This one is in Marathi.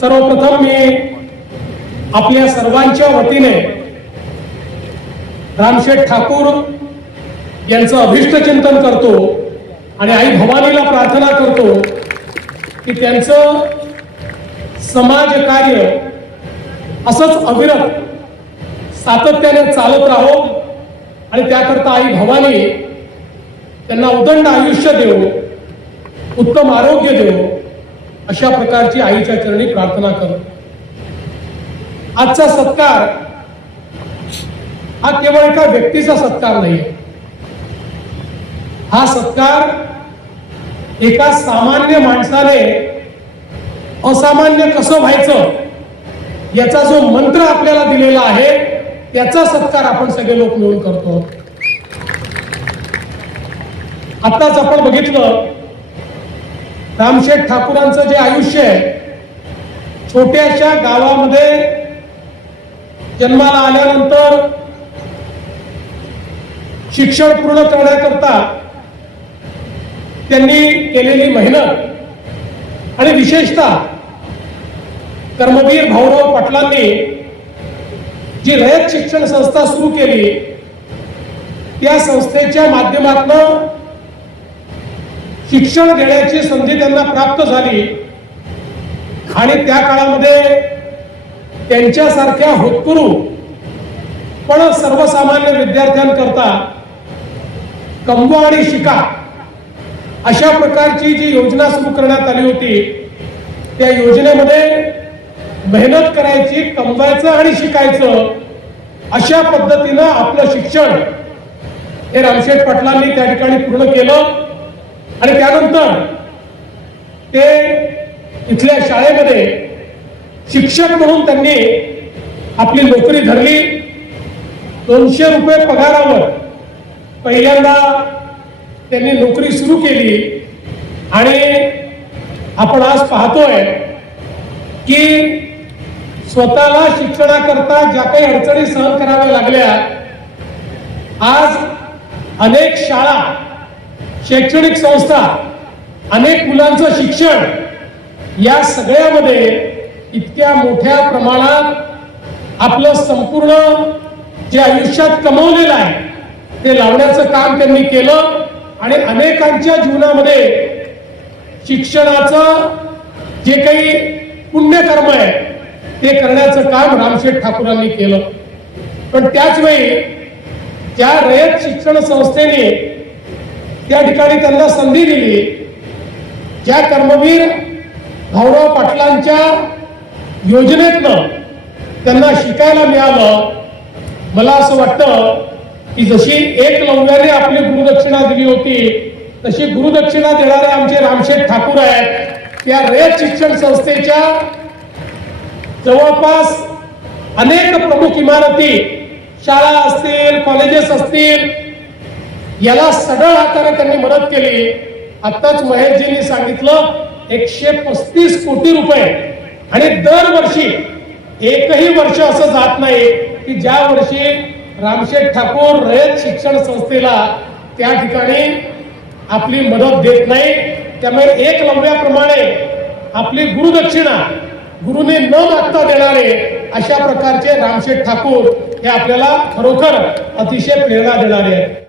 सर्वप्रथम मी आपल्या सर्वांच्या वतीने रामशेठ ठाकूर यांचं अभिष्ट चिंतन करतो आणि आई भवानीला प्रार्थना करतो की त्यांचं समाज कार्य असंच अविरत सातत्याने चालत राहो आणि त्याकरता आई भवानी त्यांना उदंड आयुष्य देव, उत्तम आरोग्य देव, अशा प्रकारची आईच्या चरणी प्रार्थना करतो। आजचा सत्कार हा केवळ एका व्यक्तीचा सत्कार नाही, हा सत्कार एका सामान्य माणसाने असामान्य कसं व्हायचं याचा जो मंत्र आपल्याला दिलेला आहे त्याचा सत्कार आपण सगळे लोक मिळून करतो। आताच आपण बघितलं रामशेठ ठाकूरांचं जे आयुष्य आहे, छोट्याशा गावामध्ये जन्माला आल्यानंतर शिक्षण पूर्ण करण्याकरता त्यांनी केलेली मेहनत आणि विशेषतः कर्मवीर भाऊराव पाटलांनी जी रयत शिक्षण संस्था सुरू केली त्या संस्थेच्या माध्यमातून शिक्षण घेण्याची संधी त्यांना प्राप्त झाली आणि त्या काळामध्ये त्यांच्यासारख्या होतकरू पण सर्वसामान्य विद्यार्थ्यांकरता कमवा आणि शिका अशा प्रकारची जी योजना सुरू करण्यात आली होती, त्या योजनेमध्ये मेहनत करायची, कमवायचं आणि शिकायचं अशा पद्धतीनं आपलं शिक्षण हे रामशेठ पाटलांनी त्या ठिकाणी पूर्ण केलं आणि त्यानंतर ते इथल्या शाळेमध्ये शिक्षक म्हणून त्यांनी आपली नोकरी धरली। 200 रुपये पगारावर पहिल्यांदा त्यांनी नोकरी सुरू केली आणि आपण आज पाहतोय की स्वतःला शिक्षणाकरता ज्या काही अडचणी सहन कराव्या लागल्या, आज अनेक शाळा, शैक्षणिक संस्था, अनेक मुलांचं शिक्षण या सगळ्यामध्ये इतक्या मोठ्या प्रमाणात आपलं संपूर्ण जे आयुष्यात कमवलेलं आहे ते लावण्याचं काम त्यांनी केलं आणि अनेकांच्या जीवनामध्ये शिक्षणाचं जे काही पुण्यकर्म आहे ते करण्याचं काम रामशेठ ठाकूरांनी केलं। पण त्याच वेळी ज्या रयत शिक्षण संस्थेने त्या ठिकाणी त्यांना संधी दिली, ज्या कर्मवीर भाऊराव पाटलांच्या योजनेतनं त्यांना शिकायला मिळालं, मला असं वाटतं की जशी एकलव्याने आपली गुरुदक्षिणा दिली होती तशी गुरुदक्षिणा देणारे आमचे रामशेठ ठाकूर आहेत। त्या रयत शिक्षण संस्थेच्या जवळपास अनेक प्रमुख इमारती, शाळा असतील, कॉलेजेस असतील, याला सढळ हाताने त्यांनी मदत केली। आताच महेशजींनी सांगितलं 135 कोटी रुपये आणि दरवर्षी एकही वर्ष असं जात नाही की ज्या वर्षी रामशेठ ठाकूर रयत शिक्षण संस्थेला त्या ठिकाणी आपली मदत देत नाही। त्यामुळे एकलव्याप्रमाणे आपली गुरुदक्षिणा गुरुने न मागता देणारे अशा प्रकारचे रामशेठ ठाकूर हे आपल्याला खरोखर अतिशय प्रेरणा देणारे आहेत।